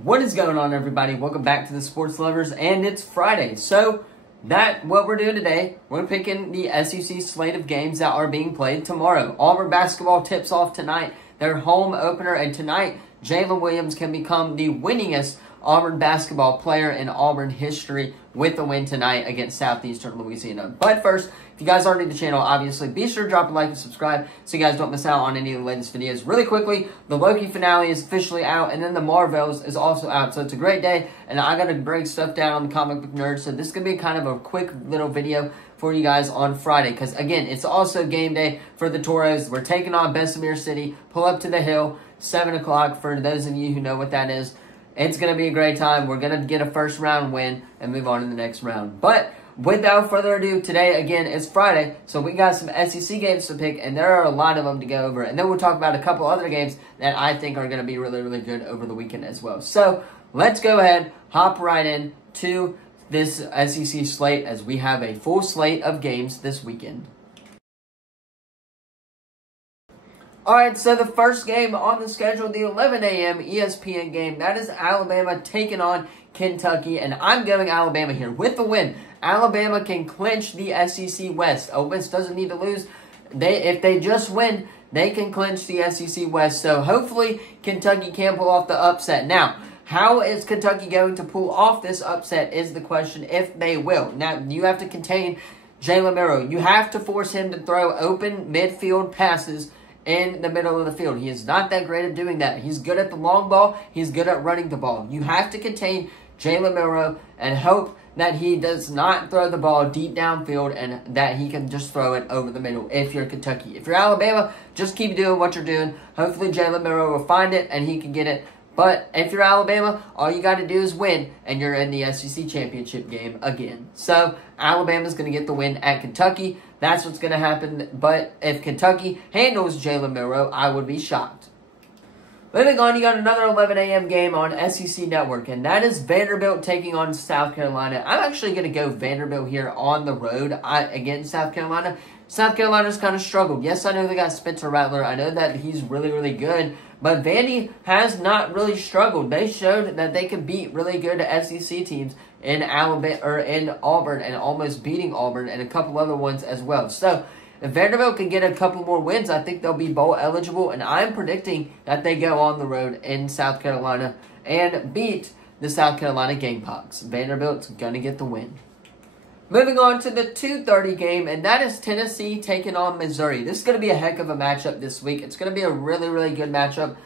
What is going on, everybody? Welcome back to the Sports Lovers, and it's Friday. So, what we're doing today, we're picking the SEC slate of games that are being played tomorrow. Auburn basketball tips off tonight, their home opener, and tonight, Jalen Williams can become the winningest Auburn basketball player in Auburn history with a win tonight against Southeastern Louisiana. But first, if you guys are new to the channel, obviously, be sure to drop a like and subscribe so you guys don't miss out on any of the latest videos. Really quickly, the Loki finale is officially out, and then the Marvels is also out. So it's a great day, and I got to break stuff down on the Comic Book Nerd. So this is going to be kind of a quick little video for you guys on Friday. Because, again, it's also game day for the Toros. We're taking on Bessemer City. Pull up to the hill, 7 o'clock for those of you who know what that is. It's going to be a great time. We're going to get a first-round win and move on to the next round. But without further ado, today, again, is Friday, so we got some SEC games to pick, and there are a lot of them to go over. And then we'll talk about a couple other games that I think are going to be really, really good over the weekend as well. So let's go ahead, hop right in to this SEC slate as we have a full slate of games this weekend. Alright, so the first game on the schedule, the 11 a.m. ESPN game, that is Alabama taking on Kentucky, and I'm going Alabama here with the win. Alabama can clinch the SEC West. Ole Miss doesn't need to lose. If they just win, they can clinch the SEC West. So hopefully Kentucky can pull off the upset. Now, how is Kentucky going to pull off this upset is the question, if they will. Now, you have to contain Jalen Milroe. You have to force him to throw open midfield passes in the middle of the field. He is not that great at doing that. He's good at the long ball. He's good at running the ball. You have to contain Jalen Milroe and hope that he does not throw the ball deep downfield and that he can just throw it over the middle if you're Kentucky. If you're Alabama, just keep doing what you're doing. Hopefully Jalen Milroe will find it and he can get it. But if you're Alabama, all you got to do is win, and you're in the SEC championship game again. So Alabama's going to get the win at Kentucky. That's what's going to happen. But if Kentucky handles Jalen Milroe, I would be shocked. Moving on, you got another 11 a.m. game on SEC Network, and that is Vanderbilt taking on South Carolina. I'm actually going to go Vanderbilt here on the road against South Carolina. South Carolina's kind of struggled. Yes, I know they got Spencer Rattler. I know that he's really, really good. But Vandy has not really struggled. They showed that they can beat really good SEC teams in Alabama or in Auburn, and almost beating Auburn and a couple other ones as well. So if Vanderbilt can get a couple more wins, I think they'll be bowl eligible. And I'm predicting that they go on the road in South Carolina and beat the South Carolina Gamecocks. Vanderbilt's going to get the win. Moving on to the 2:30 game, and that is Tennessee taking on Missouri. This is going to be a heck of a matchup this week. It's going to be a really, really good matchup.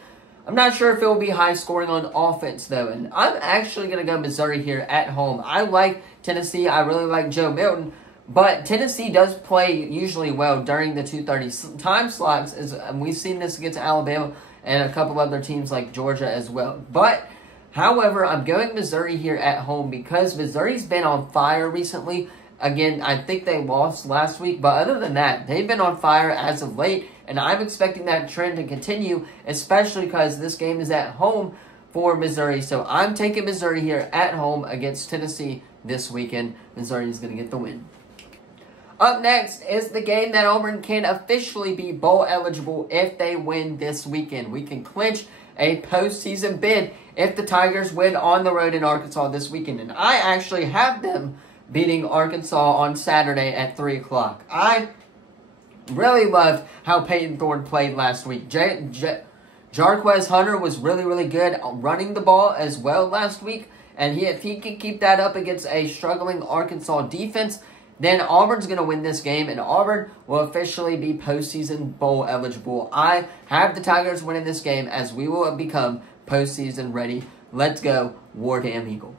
I'm not sure if it will be high scoring on offense, though, and I'm actually going to go Missouri here at home. I like Tennessee. I really like Joe Milton, but Tennessee does play usually well during the 2:30 time slots, and we've seen this against Alabama and a couple other teams like Georgia as well. But however, I'm going Missouri here at home because Missouri's been on fire recently. Again, I think they lost last week, but other than that, they've been on fire as of late, and I'm expecting that trend to continue, especially because this game is at home for Missouri. So I'm taking Missouri here at home against Tennessee this weekend. Missouri is going to get the win. Up next is the game that Auburn can officially be bowl eligible if they win this weekend. We can clinch a postseason bid if the Tigers win on the road in Arkansas this weekend. And I actually have them beating Arkansas on Saturday at 3 o'clock. I really loved how Peyton Thorne played last week. Jarquez Hunter was really, really good running the ball as well last week. And if he can keep that up against a struggling Arkansas defense, then Auburn's going to win this game, and Auburn will officially be postseason bowl eligible. I have the Tigers winning this game as we will become postseason ready. Let's go, War Damn Eagle.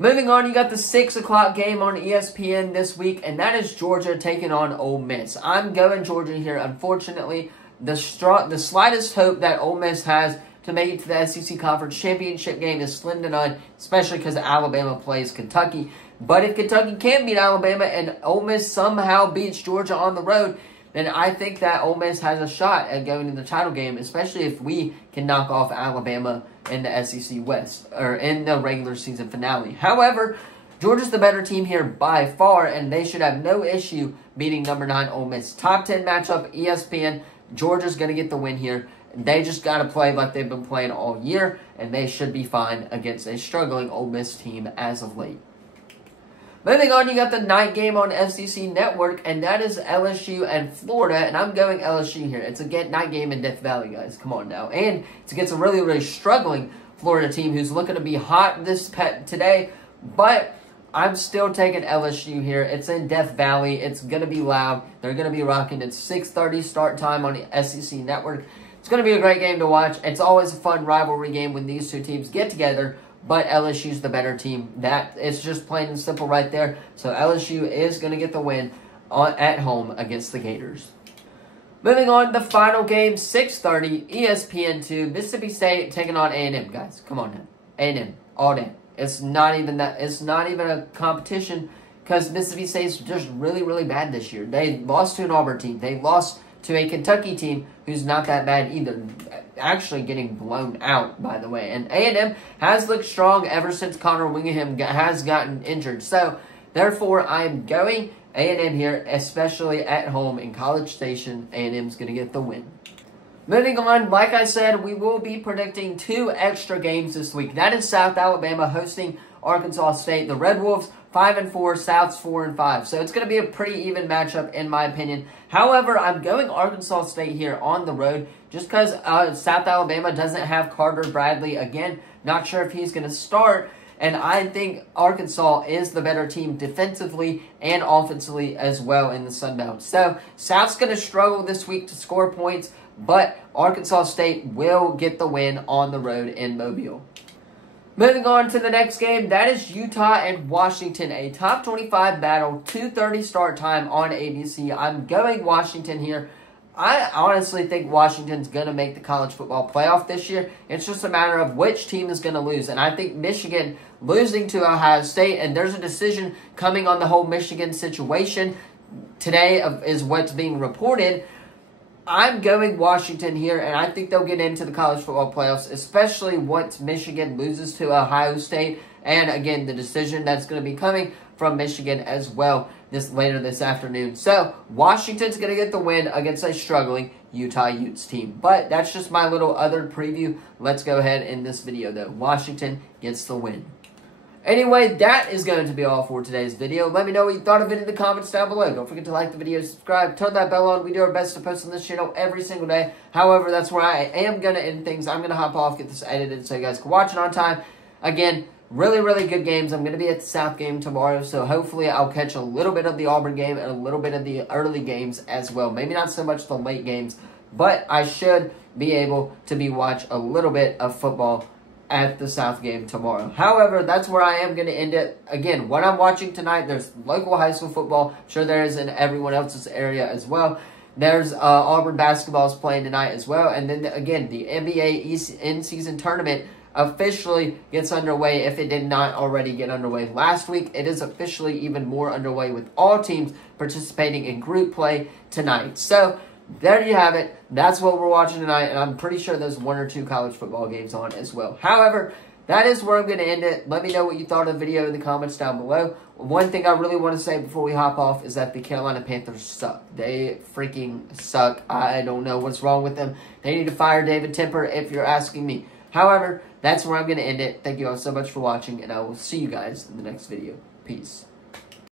Moving on, you got the 6 o'clock game on ESPN this week, and that is Georgia taking on Ole Miss. I'm going Georgia here. Unfortunately, the slightest hope that Ole Miss has to make it to the SEC Conference Championship game is slim to none, especially because Alabama plays Kentucky. But if Kentucky can beat Alabama and Ole Miss somehow beats Georgia on the road, then I think that Ole Miss has a shot at going to the title game, especially if we can knock off Alabama in the SEC West, or in the regular season finale. However, Georgia's the better team here by far, and they should have no issue beating number 9 Ole Miss. Top 10 matchup, ESPN. Georgia's going to get the win here They just got to play like they've been playing all year, and they should be fine against a struggling Ole Miss team as of late. Moving on, you got the night game on SEC Network, and that is LSU and Florida, and I'm going LSU here. It's a night game in Death Valley, guys. Come on now. And it's against a really, really struggling Florida team who's looking to be hot today, but I'm still taking LSU here. It's in Death Valley. It's going to be loud. They're going to be rocking. It's 6:30 start time on the SEC Network. It's going to be a great game to watch. It's always a fun rivalry game when these two teams get together, but LSU's the better team. It's just plain and simple right there. So LSU is going to get the win at home against the Gators. Moving on, the final game, 6:30, ESPN2, Mississippi State taking on A&M, guys. Come on now. A&M, all day. It's not even a competition because Mississippi State's just really, really bad this year. They lost to an Auburn team. They lost to a Kentucky team who's not that bad either. Actually getting blown out, by the way. And A&M has looked strong ever since Connor Wingham has gotten injured. So, therefore, I'm going A&M here, especially at home in College Station. A&M's going to get the win. Moving on, like I said, we will be predicting 2 extra games this week. That is South Alabama hosting Arkansas State. The Red Wolves 5-4, South's 4-5. So it's going to be a pretty even matchup in my opinion. However, I'm going Arkansas State here on the road just because South Alabama doesn't have Carter Bradley again. Not sure if he's going to start. And I think Arkansas is the better team defensively and offensively as well in the Sun Belt. So South's going to struggle this week to score points, but Arkansas State will get the win on the road in Mobile. Moving on to the next game, that is Utah and Washington, a top 25 battle, 2:30 start time on ABC. I'm going Washington here. I honestly think Washington's going to make the college football playoff this year. It's just a matter of which team is going to lose. And I think Michigan losing to Ohio State, and there's a decision coming on the whole Michigan situation today is what's being reported. I'm going Washington here, and I think they'll get into the college football playoffs, especially once Michigan loses to Ohio State. And again, the decision that's going to be coming from Michigan as well later this afternoon. So, Washington's going to get the win against a struggling Utah Utes team. But that's just my little other preview. Let's go ahead in this video, though. Washington gets the win. Anyway, that is going to be all for today's video. Let me know what you thought of it in the comments down below. Don't forget to like the video, subscribe, turn that bell on. We do our best to post on this channel every single day. However, that's where I am going to end things. I'm going to hop off, get this edited so you guys can watch it on time. Again, really, really good games. I'm going to be at the South game tomorrow, so hopefully I'll catch a little bit of the Auburn game and a little bit of the early games as well. Maybe not so much the late games, but I should be able to watch a little bit of football at the South game tomorrow. However, that's where I am going to end it. Again, what I'm watching tonight, there's local high school football. I'm sure there is in everyone else's area as well. There's Auburn basketball is playing tonight as well. And then, again, the NBA in-season tournament officially gets underway if it did not already get underway last week. It is officially even more underway with all teams participating in group play tonight. So, there you have it. That's what we're watching tonight, and I'm pretty sure there's 1 or 2 college football games on as well. However, that is where I'm going to end it. Let me know what you thought of the video in the comments down below. One thing I really want to say before we hop off is that the Carolina Panthers suck. They freaking suck. I don't know what's wrong with them. They need to fire David Tepper if you're asking me. However, that's where I'm going to end it. Thank you all so much for watching, and I will see you guys in the next video. Peace.